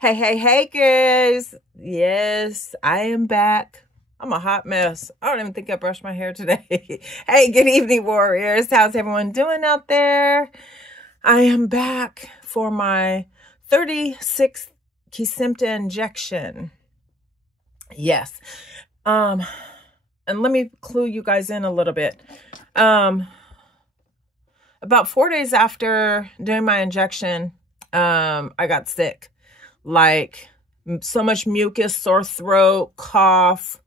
Hey, guys. Yes, I am back. I'm a hot mess. I don't even think I brushed my hair today. Hey, good evening, warriors. How's everyone doing out there? I am back for my 36th Kesimpta injection. Yes. And let me clue you guys in a little bit. About 4 days after doing my injection, I got sick. Like so much mucus, sore throat, cough,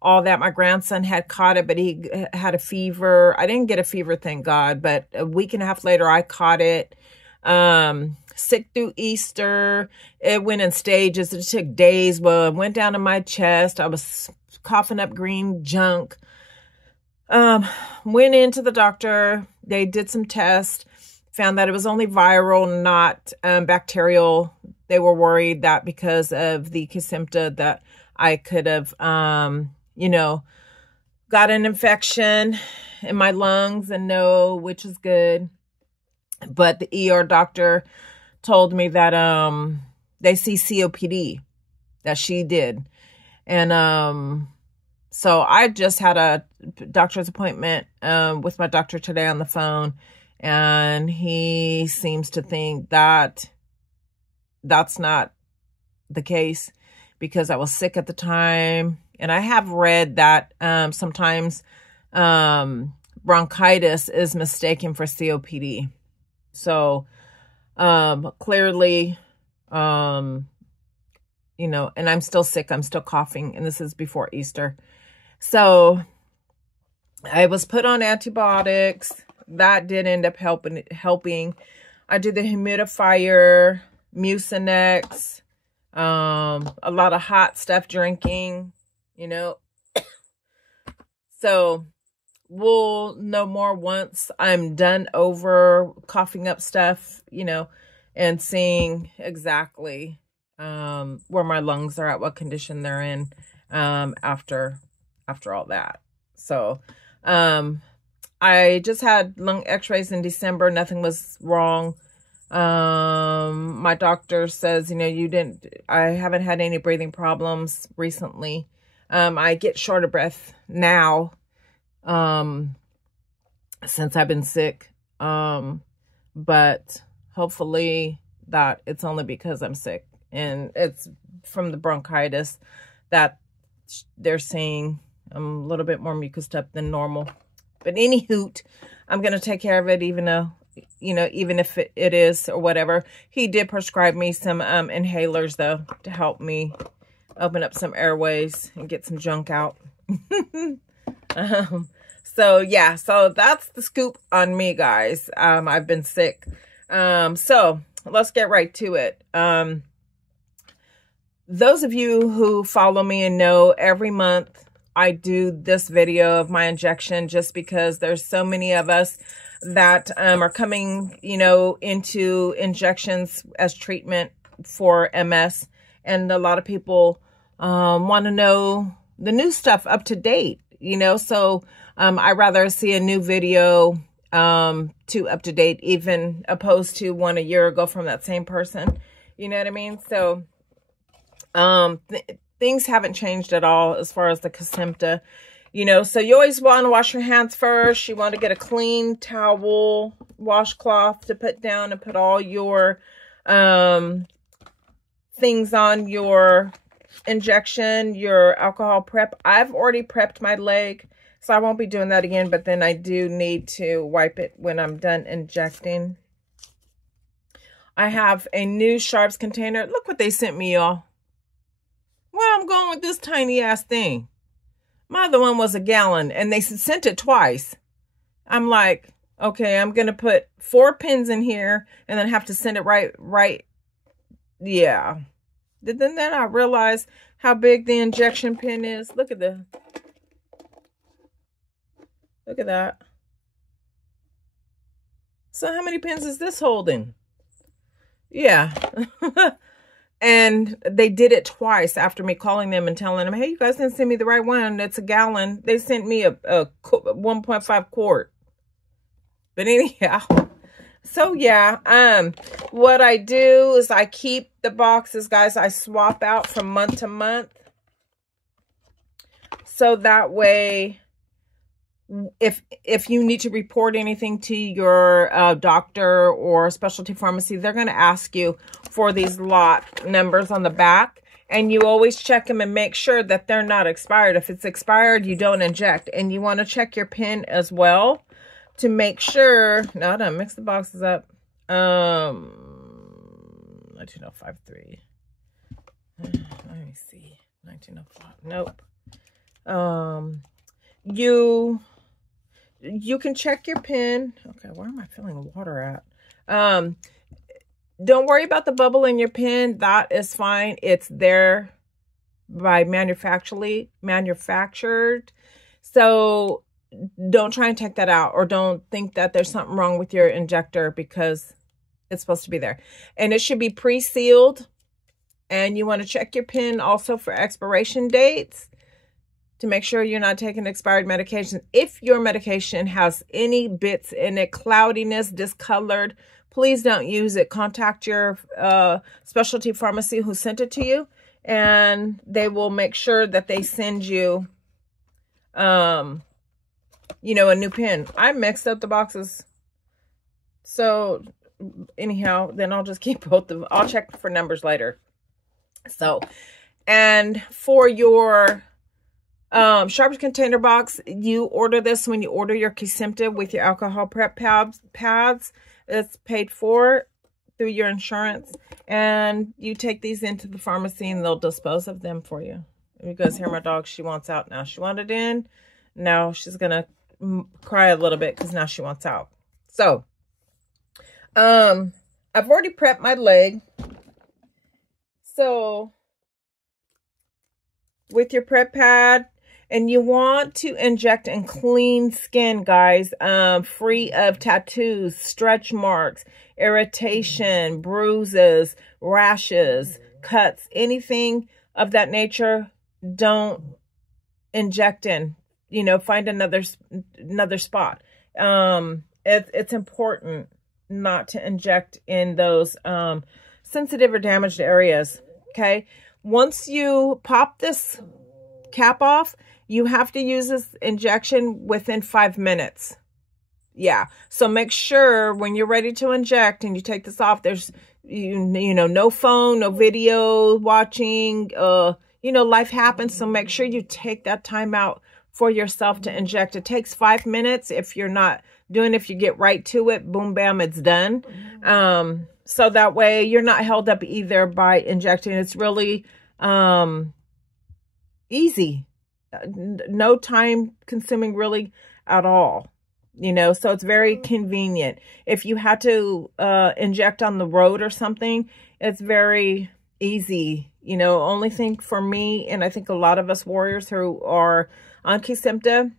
all that. My grandson had caught it, but he had a fever. I didn't get a fever, thank God, but a week and a half later, I caught it. Sick through Easter. It went in stages. It took days. Well, it went down to my chest. I was coughing up green junk. Went into the doctor. They did some tests, found that it was only viral, not bacterial. They were worried that because of the Kesimpta that I could have, got an infection in my lungs, and no, which is good. But the ER doctor told me that they see COPD, that she did. And so I just had a doctor's appointment with my doctor today on the phone, and he seems to think that that's not the case because I was sick at the time. And I have read that sometimes bronchitis is mistaken for COPD. So clearly, and I'm still sick. I'm still coughing, and this is before Easter. So I was put on antibiotics. That did end up helping. I did the humidifier, Mucinex, a lot of hot stuff drinking, So we'll know more once I'm done over coughing up stuff, and seeing exactly where my lungs are at, what condition they're in after all that. So I just had lung x-rays in December. Nothing was wrong. My doctor says, I haven't had any breathing problems recently. I get short of breath now, since I've been sick. But hopefully that it's only because I'm sick, and it's from the bronchitis that they're saying I'm a little bit more mucused up than normal. But any hoot, I'm going to take care of it, even though, even if it is or whatever. He did prescribe me some inhalers, though, to help me open up some airways and get some junk out. So that's the scoop on me, guys. I've been sick. So let's get right to it. Those of you who follow me and know, every month I do this video of my injection, just because there's so many of us that are coming, into injections as treatment for MS. And a lot of people want to know the new stuff up to date, So I rather see a new video to up to date, even opposed to one a year ago from that same person. You know what I mean? So things haven't changed at all as far as the Kesimpta, so you always want to wash your hands first. You want to get a clean towel, washcloth to put down and put all your things on your injection, your alcohol prep. I've already prepped my leg, so I won't be doing that again, but then I do need to wipe it when I'm done injecting. I have a new Sharps container. Look what they sent me, y'all. Where I'm going with this tiny ass thing. My other one was a gallon, and they sent it twice. I'm like, okay, I'm going to put 4 pins in here and then have to send it right. Yeah. Then I realized how big the injection pin is. Look at that. So how many pins is this holding? Yeah. And they did it twice after me calling them and telling them, hey, you guys didn't send me the right one. It's a gallon. They sent me a 1.5 quart. But anyhow, So yeah, what I do is I keep the boxes, guys. I swap out from month to month. So that way, if you need to report anything to your doctor or specialty pharmacy, they're going to ask you for these lot numbers on the back. And you always check them and make sure that they're not expired. If it's expired, you don't inject. And you want to check your pin as well to make sure. No, don't mix the boxes up. 19053. Let me see. 1905. Nope. You can check your pin. Okay, where am I filling water at? Don't worry about the bubble in your pin. That is fine. It's there by manufactured. So don't try and take that out, or don't think that there's something wrong with your injector, because it's supposed to be there. And it should be pre-sealed. And you want to check your pin also for expiration dates to make sure you're not taking expired medication. If your medication has any bits in it, cloudiness, discolored, please don't use it. Contact your specialty pharmacy who sent it to you, and they will make sure that they send you, you know, a new pin. I mixed up the boxes. So anyhow, then I'll just keep both of them. I'll check for numbers later. So, and for your Sharps container box, you order this when you order your Kesimpta with your alcohol prep pads. It's paid for through your insurance, and you take these into the pharmacy and they'll dispose of them for you. Because here, my dog, she wants out now. She wanted in. Now she's gonna cry a little bit because now she wants out. So, I've already prepped my leg. So, with your prep pad, and you want to inject in clean skin, guys, free of tattoos, stretch marks, irritation, bruises, rashes, cuts, anything of that nature. Don't inject in. You know, find another spot. It's important not to inject in those sensitive or damaged areas. Okay, once you pop this cap off, you have to use this injection within 5 minutes. Yeah, so make sure when you're ready to inject and you take this off, there's you know, no phone, no video watching. You know, life happens, so make sure you take that time out for yourself to inject. It takes 5 minutes. If you're not doing, if you get right to it, boom, bam, it's done. So that way you're not held up either by injecting. It's really easy, no time consuming really at all, you know, so it's very convenient. If you had to inject on the road or something, it's very easy. You know, only thing for me, and I think a lot of us warriors who are on Kesimpta,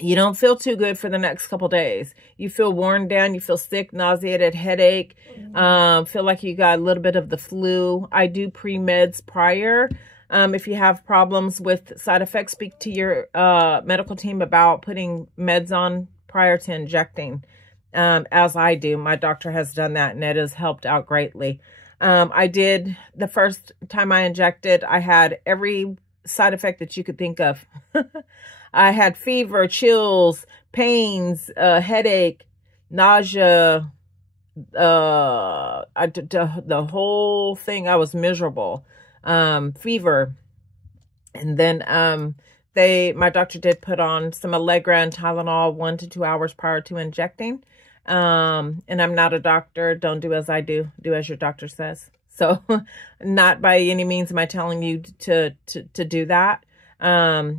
you don't feel too good for the next couple days. You feel worn down. You feel sick, nauseated, headache. Feel like you got a little bit of the flu. I do pre-meds prior. If you have problems with side effects, speak to your medical team about putting meds on prior to injecting, as I do. My doctor has done that, and it has helped out greatly. I did, the first time I injected, I had every side effect that you could think of. I had fever, chills, pains, headache, nausea, the whole thing. I was miserable, fever. And then my doctor did put on some Allegra and Tylenol 1 to 2 hours prior to injecting. And I'm not a doctor. Don't do as I do. Do as your doctor says. So not by any means am I telling you to do that.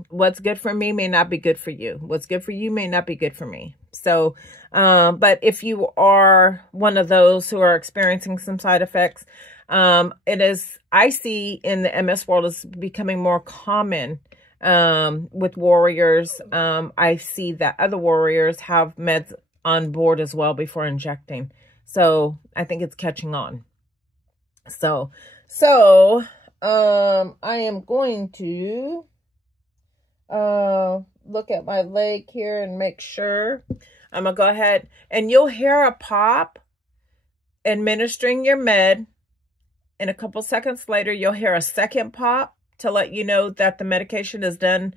What's good for me may not be good for you. What's good for you may not be good for me. So, but if you are one of those who are experiencing some side effects, it is, I see in the MS world, is becoming more common, with warriors. I see that other warriors have meds on board as well before injecting. So I think it's catching on. So, I am going to, look at my leg here and make sure. I'm going to go ahead and you'll hear a pop administering your med. And a couple seconds later, you'll hear a second pop to let you know that the medication is done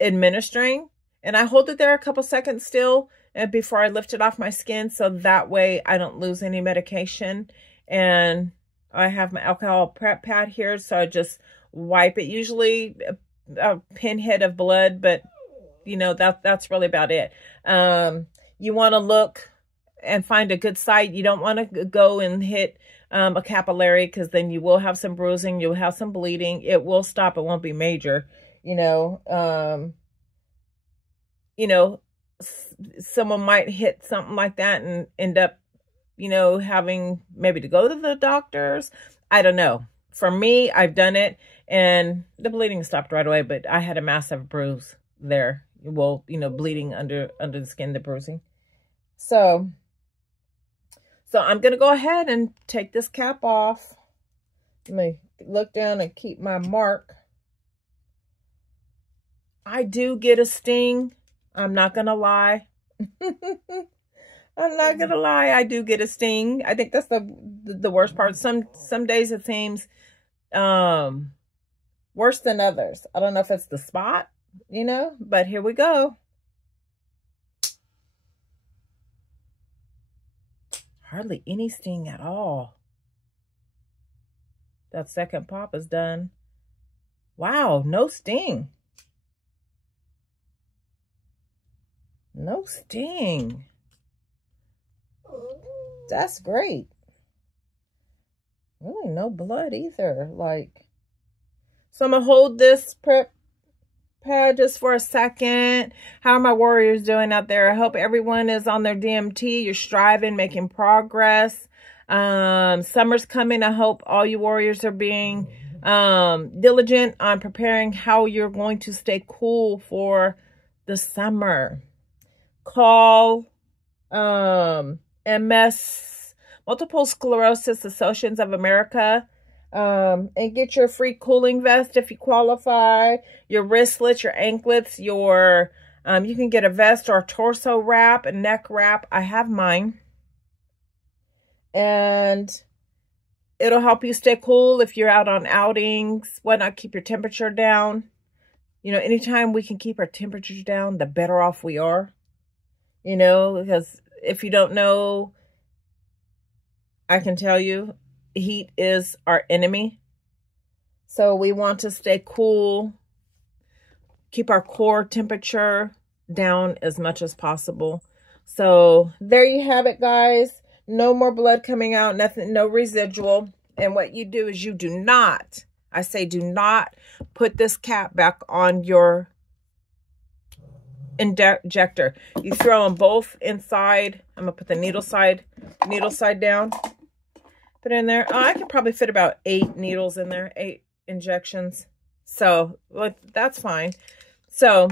administering. And I hold it there a couple seconds still and before I lift it off my skin, so that way I don't lose any medication. And I have my alcohol prep pad here, so I just wipe it. Usually a pinhead of blood, but you know, that's really about it. You want to look and find a good site. You don't want to go and hit a capillary, because then you will have some bruising, you'll have some bleeding. It will stop, it won't be major. You know, someone might hit something like that and end up, you know, having maybe to go to the doctors. I don't know. For me, I've done it and the bleeding stopped right away, but I had a massive bruise there. Well, you know, bleeding under the skin, the bruising. So I'm going to go ahead and take this cap off. Let me look down and keep my mark. I do get a sting. I'm not going to lie. I'm not going to lie. I do get a sting. I think that's the worst part. Some days it seems worse than others. I don't know if it's the spot, you know, but here we go. Hardly any sting at all. That second pop is done. Wow, no sting. No sting. That's great. Really no blood either. Like, so I'm going to hold this prep pad just for a second. How are my warriors doing out there? I hope everyone is on their DMT. You're striving, making progress. Summer's coming. I hope all you warriors are being diligent on preparing how you're going to stay cool for the summer. Call MS, Multiple Sclerosis Associations of America, and get your free cooling vest if you qualify, your wristlets, your anklets, your, you can get a vest or a torso wrap, a neck wrap. I have mine. And it'll help you stay cool if you're out on outings, whatnot, keep your temperature down. You know, anytime we can keep our temperatures down, the better off we are. You know, because if you don't know, I can tell you, heat is our enemy. So we want to stay cool, keep our core temperature down as much as possible. So there you have it, guys. No more blood coming out, nothing, no residual. And what you do is you do not, I say do not put this cap back on your injector. You throw them both inside. I'm gonna put the needle side down. Put it in there. Oh, I could probably fit about 8 needles in there, 8 injections. So that's fine. So,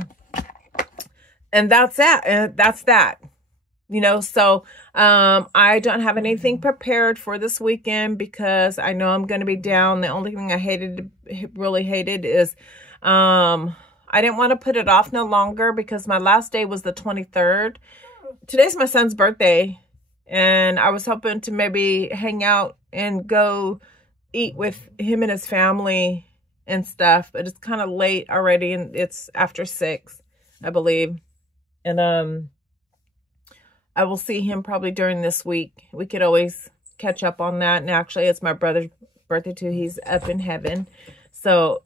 and that's that. And that's that. You know, so I don't have anything prepared for this weekend because I know I'm going to be down. The only thing I really hated is I didn't want to put it off no longer because my last day was the 23rd. Today's my son's birthday, and I was hoping to maybe hang out and go eat with him and his family and stuff, but it's kind of late already, and it's after 6, I believe. And I will see him probably during this week. We could always catch up on that. And actually, it's my brother's birthday too. He's up in heaven. So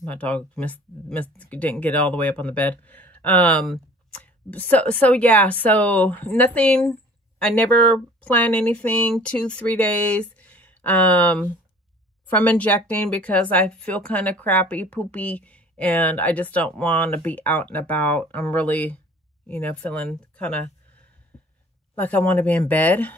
my dog didn't get all the way up on the bed. So yeah, so nothing. I never plan anything 2-3 days from injecting because I feel kind of crappy, poopy, and I just don't want to be out and about. I'm really, you know, feeling kind of like I want to be in bed,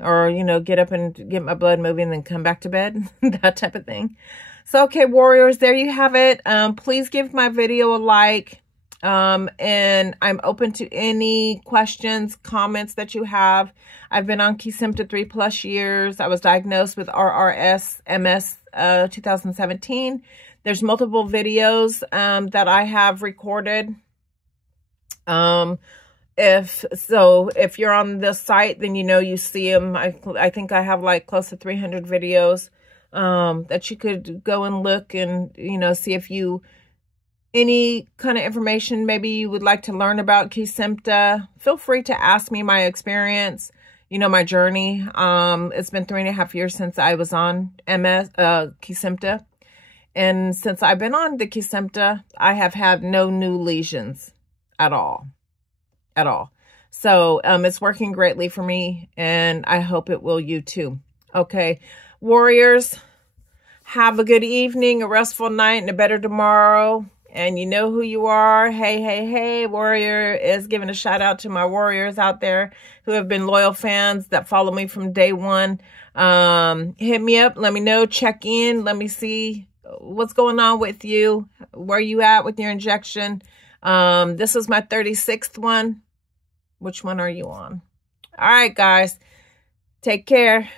or, you know, get up and get my blood moving and then come back to bed, that type of thing. So, okay, warriors, there you have it. Please give my video a like, and I'm open to any questions, comments that you have. I've been on Kesimpta 3+ years. I was diagnosed with RRS MS 2017. There's multiple videos that I have recorded. if you're on this site, then you know you see them. I think I have like close to 300 videos that you could go and look and, you know, see if you, any kind of information maybe you would like to learn about Kesimpta. Feel free to ask me my experience, you know, my journey. It's been 3.5 years since I was on Kesimpta. And since I've been on the Kesimpta, I have had no new lesions at all. So it's working greatly for me, and I hope it will you too. Okay, warriors, have a good evening, a restful night, and a better tomorrow. And you know who you are. Hey, warrior is giving a shout out to my warriors out there who have been loyal fans that follow me from day one. Hit me up, let me know, check in, let me see what's going on with you, where you at with your injection. This is my 36th one. Which one are you on? All right, guys. Take care.